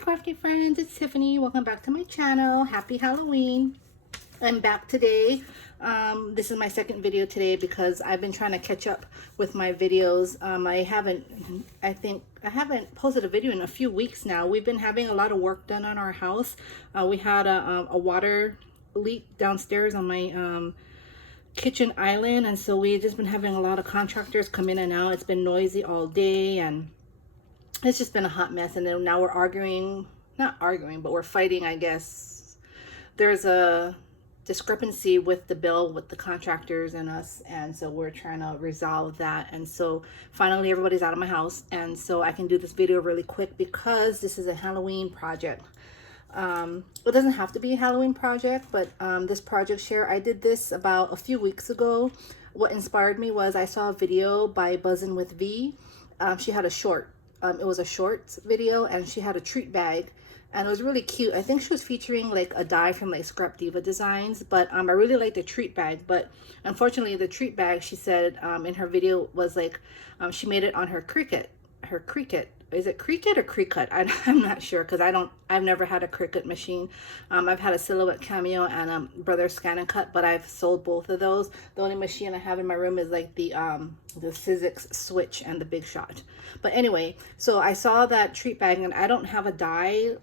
Crafty friends, it's Tiffany. Welcome back to my channel. Happy Halloween. I'm back today. This is my second video today because I've been trying to catch up with my videos. I haven't posted a video in a few weeks now. We've been having a lot of work done on our house. We had a water leak downstairs on my kitchen island, and so we've just been having a lot of contractors come in and out. It's been noisy all day, and it's just been a hot mess. And then now we're not arguing, but we're fighting, I guess. There's a discrepancy with the bill with the contractors and us, and so we're trying to resolve that. And so finally everybody's out of my house, and so I can do this video really quick because this is a Halloween project. It doesn't have to be a Halloween project, but this project share, I did this about a few weeks ago. What inspired me was I saw a video by Buzzin' with V. She had a short. It was a shorts video, and she had a treat bag, and it was really cute. I think she was featuring like a die from like Scrap Diva Designs, but I really liked the treat bag. But unfortunately, the treat bag, she said in her video, was like she made it on her Cricut. Is it Cricut or Cricut? I'm not sure, because I've never had a Cricut machine. I've had a Silhouette Cameo and a Brother Scan and Cut, but I've sold both of those. The only machine I have in my room is like the Sizzix Switch and the Big Shot. But anyway, so I saw that treat bag, and I don't have a die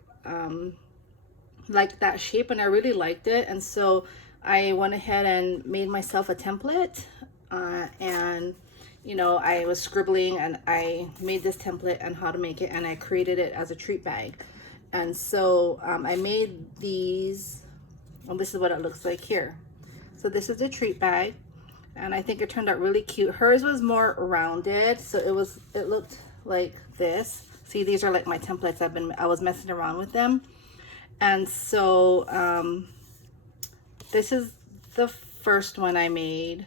like that shape, and I really liked it. And so I went ahead and made myself a template, and you know, I was scribbling and I made this template and how to make it, and I created it as a treat bag. And so I made these, and this is what it looks like here. So this is the treat bag, and I think it turned out really cute. Hers was more rounded, so it looked like this. See, these are like my templates. I was messing around with them. And so this is the first one I made.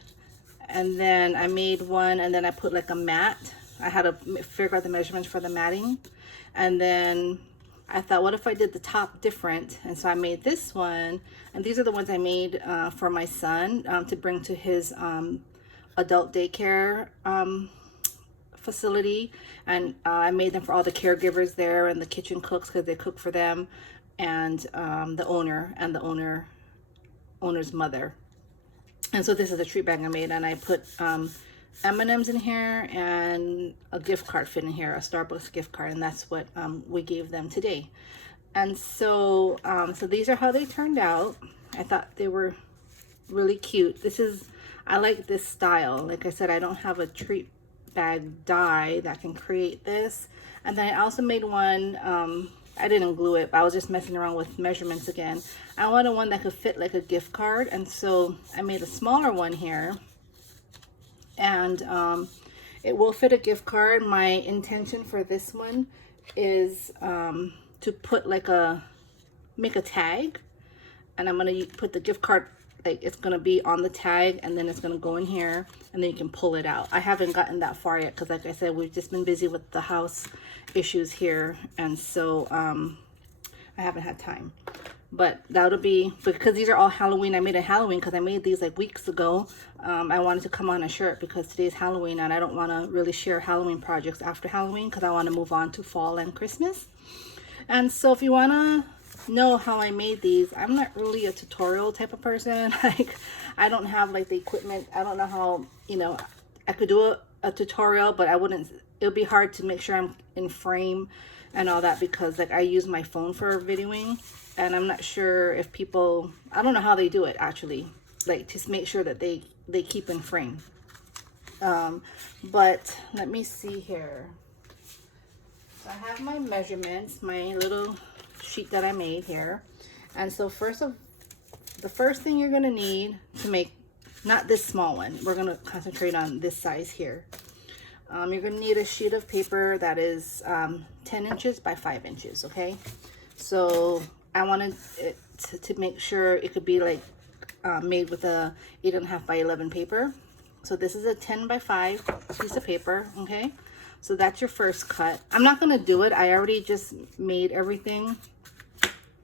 And then I made one, and then I put like a mat. I had to figure out the measurements for the matting. And then I thought, what if I did the top different? And so I made this one. And these are the ones I made for my son to bring to his adult daycare facility. And I made them for all the caregivers there and the kitchen cooks, because they cook for them, and the owner and the owner's mother. And so this is a treat bag I made, and I put M&Ms in here and a gift card fit in here, a Starbucks gift card, and that's what we gave them today. And so so these are how they turned out. I thought they were really cute. I like this style. Like I said, I don't have a treat bag die that can create this. And then I also made one, I didn't glue it, but I was just messing around with measurements again. I wanted one that could fit like a gift card, and so I made a smaller one here, and it will fit a gift card. My intention for this one is to put like make a tag, and I'm gonna put the gift card, like it's gonna be on the tag, and then it's gonna go in here, and then you can pull it out. I haven't gotten that far yet, because like I said, we've just been busy with the house issues here, and so I haven't had time. But that'll be, because these are all Halloween. I made a Halloween because I made these like weeks ago. I wanted to come on a shirt because today's Halloween, and I don't want to really share Halloween projects after Halloween, because I want to move on to fall and Christmas. And so if you want to know how I made these, I'm not really a tutorial type of person. Like, I don't have like the equipment. I don't know how, you know, I could do a tutorial, but it'll be hard to make sure I'm in frame and all that, because like I use my phone for videoing, and I'm not sure if I don't know how they do it actually, like to make sure that they keep in frame. But let me see here. So I have my measurements, my little sheet that I made here. And so the first thing you're gonna need to make, not this small one, we're gonna concentrate on this size here. You're gonna need a sheet of paper that is 10 inches by 5 inches, okay? So I wanted it to make sure it could be like made with a 8.5 by 11 paper. So this is a 10 by 5 piece of paper, okay? So that's your first cut. I'm not gonna do it. I already just made everything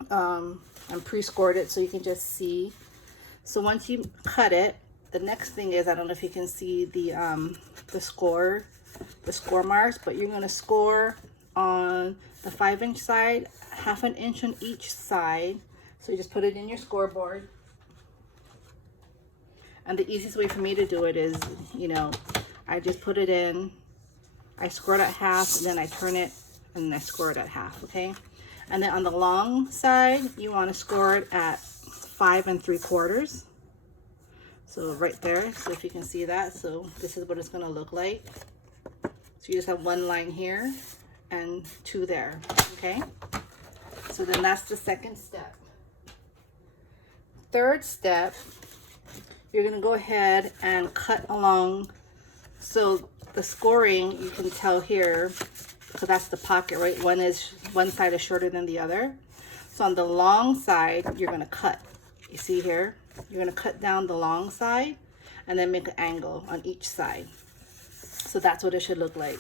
and pre-scored it, so you can just see. So once you cut it, the next thing is, I don't know if you can see the score marks, but you're gonna score on the 5-inch side, 1/2 inch on each side. So you just put it in your scoreboard. And the easiest way for me to do it is, you know, I just put it in, I score it at 1/2, and then I turn it, and then I score it at 1/2, okay? And then on the long side, you want to score it at 5 3/4. So right there, so if you can see that, so this is what it's going to look like. So you just have 1 line here and 2 there, okay? So then that's the second step. Third step, you're going to go ahead and cut along. So the scoring, you can tell here, so that's the pocket, right? One side is shorter than the other. So on the long side, you're going to cut. You see here? You're going to cut down the long side and then make an angle on each side. So that's what it should look like.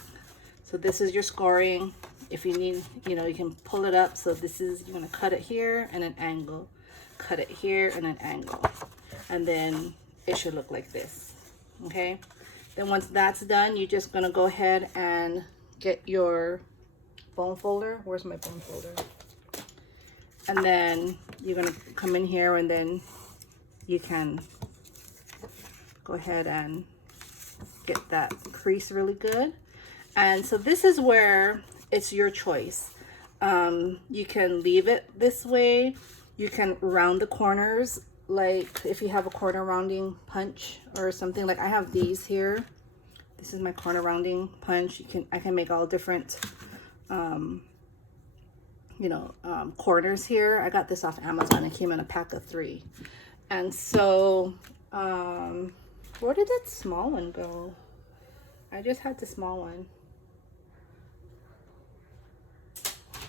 So this is your scoring. If you need, you know, you can pull it up. So this is, you're going to cut it here and an angle. Cut it here and an angle. And then it should look like this. Okay? Then once that's done, you're just going to go ahead and get your bone folder. Where's my bone folder? And then you're going to come in here, and then you can go ahead and get that crease really good. And so this is where it's your choice. You can leave it this way. You can round the corners, like if you have a corner rounding punch or something. Like I have these here. This is my corner rounding punch. I can make all different corners here. I got this off Amazon. It came in a pack of 3. And so where did that small one go? I just had the small one.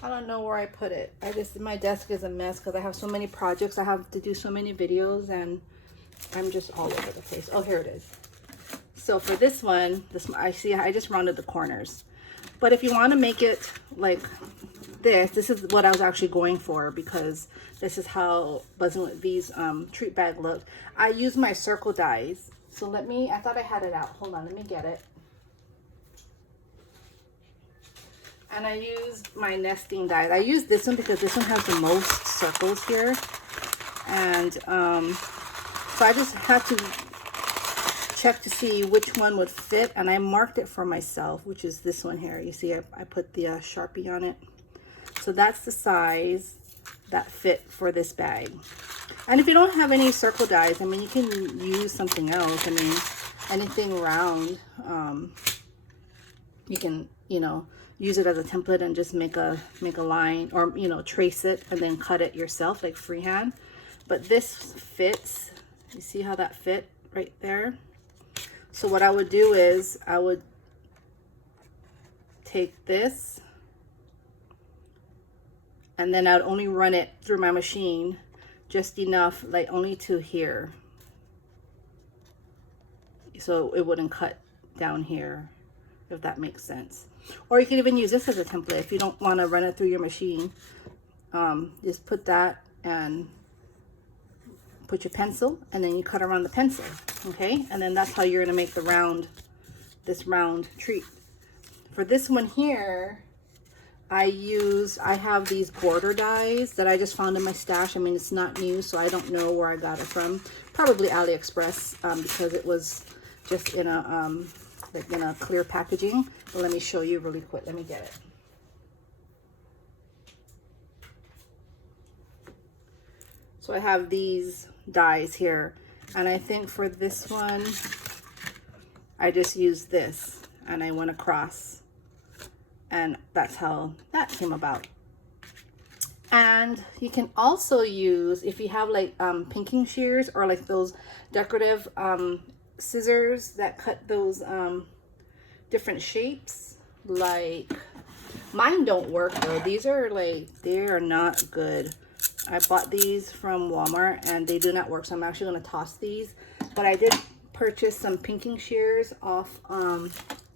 I don't know where I put it. My desk is a mess because I have so many projects. I have to do so many videos and I'm just all over the place. Oh, here it is. So for this one, I just rounded the corners. But if you want to make it like this is what I was actually going for, because this is how Buzzing with V's treat bag looked. I use my circle dies. So I thought I had it out. Hold on, let me get it. And I use my nesting dies. I use this one because this one has the most circles here. And so I just had to check to see which one would fit. And I marked it for myself, which is this one here. You see, I put the Sharpie on it. So that's the size that fit for this bag. And if you don't have any circle dies, I mean, you can use something else. I mean, anything round, you can, you know, use it as a template and just make a line, or, you know, trace it and then cut it yourself like freehand. But this fits. You see how that fit right there? So what I would do is I would take this, and then I'd only run it through my machine just enough, like only to here, so it wouldn't cut down here, if that makes sense. Or you can even use this as a template if you don't want to run it through your machine. Just put that and put your pencil, and then you cut around the pencil, okay? And then that's how you're gonna make this round treat. For this one here, I have these border dies that I just found in my stash. I mean, it's not new, so I don't know where I got it from. Probably AliExpress, because it was just in a clear packaging. But let me show you really quick. Let me get it. So I have these dies here, and I think for this one, I just used this and I went across. And that's how that came about. And you can also use, if you have like pinking shears or like those decorative scissors that cut those different shapes. Like, mine don't work though. These are like, they are not good. I bought these from Walmart and they do not work. So I'm actually going to toss these. But I did purchase some pinking shears off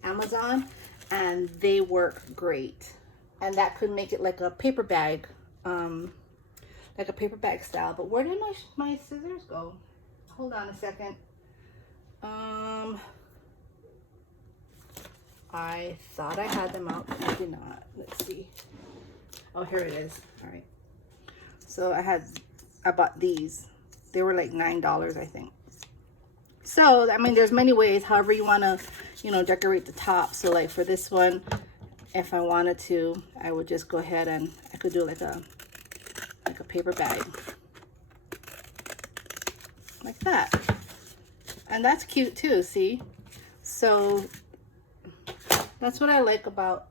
Amazon. And they work great. And that could make it like a paper bag, style. But where did my scissors go? Hold on a second. I thought I had them out, but I did not. Let's see. Oh, here it is. All right. So I bought these. They were like $9, I think. So, I mean, there's many ways, however you want to, you know, decorate the top. So like for this one, if I wanted to, I would just go ahead and I could do like a paper bag. Like that. And that's cute too, see? So that's what I like about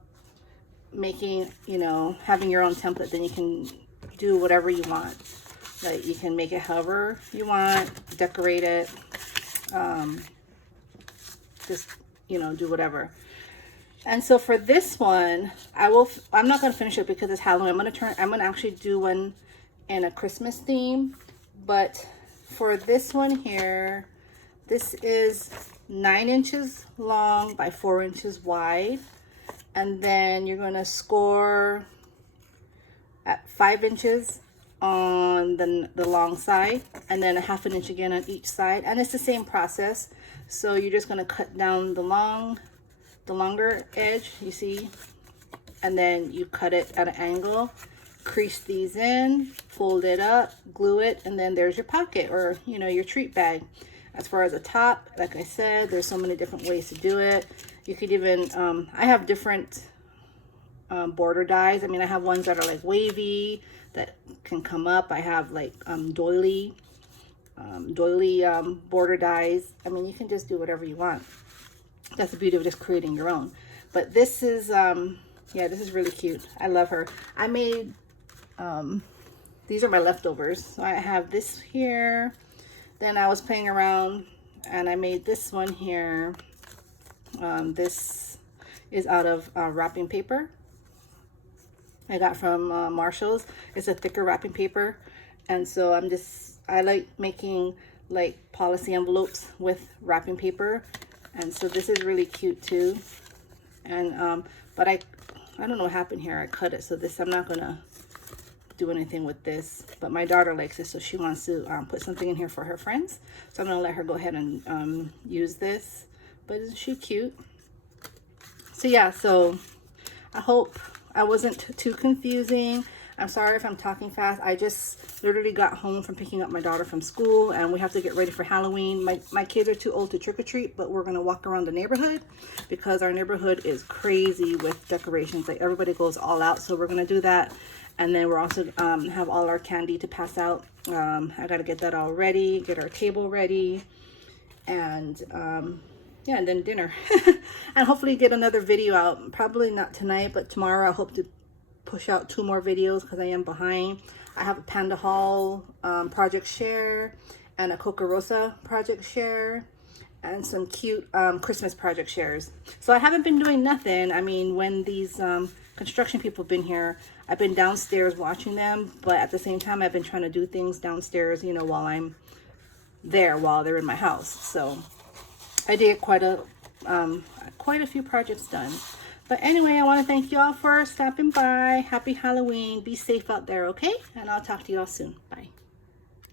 making, you know, having your own template. Then you can do whatever you want. Like you can make it however you want, decorate it, just, you know, do whatever. And so for this one, I'm not going to finish it because it's Halloween. I'm going to actually do one in a Christmas theme. But for this one here, this is 9 inches long by 4 inches wide. And then you're going to score at 5 inches on the long side, and then a 1/2 inch again on each side. And it's the same process. So you're just going to cut down the longer edge, you see, and then you cut it at an angle, crease these in, fold it up, glue it, and then there's your pocket, or, you know, your treat bag. As far as the top, like I said, there's so many different ways to do it. You could even, I have different border dies. I mean, I have ones that are like wavy that can come up. I have like doily border dies. I mean, you can just do whatever you want. That's the beauty of just creating your own. But this is, yeah, this is really cute. I love her. I made, these are my leftovers. So I have this here. Then I was playing around and I made this one here. This is out of wrapping paper. I got from Marshall's. It's a thicker wrapping paper. And so I like making like policy envelopes with wrapping paper. And so this is really cute too. And but I don't know what happened here. I cut it, so this, I'm not gonna do anything with this. But my daughter likes it, so she wants to put something in here for her friends. So I'm gonna let her go ahead and use this. But isn't she cute? So yeah, so I hope I wasn't too confusing. I'm sorry if I'm talking fast. I just literally got home from picking up my daughter from school, and we have to get ready for Halloween. My kids are too old to trick-or-treat, but we're gonna walk around the neighborhood because our neighborhood is crazy with decorations. Like everybody goes all out, so we're gonna do that. And then we're also have all our candy to pass out. I gotta get that all ready, get our table ready, and yeah, and then dinner. And hopefully get another video out. Probably not tonight, but tomorrow I hope to push out 2 more videos because I am behind. I have a Panda Haul project share and a Coca Rosa project share and some cute Christmas project shares. So I haven't been doing nothing. I mean, when these construction people have been here, I've been downstairs watching them, but at the same time I've been trying to do things downstairs, you know, while I'm there, while they're in my house. So I did quite a few projects done. But anyway, I want to thank you all for stopping by. Happy Halloween. Be safe out there, okay? And I'll talk to you all soon.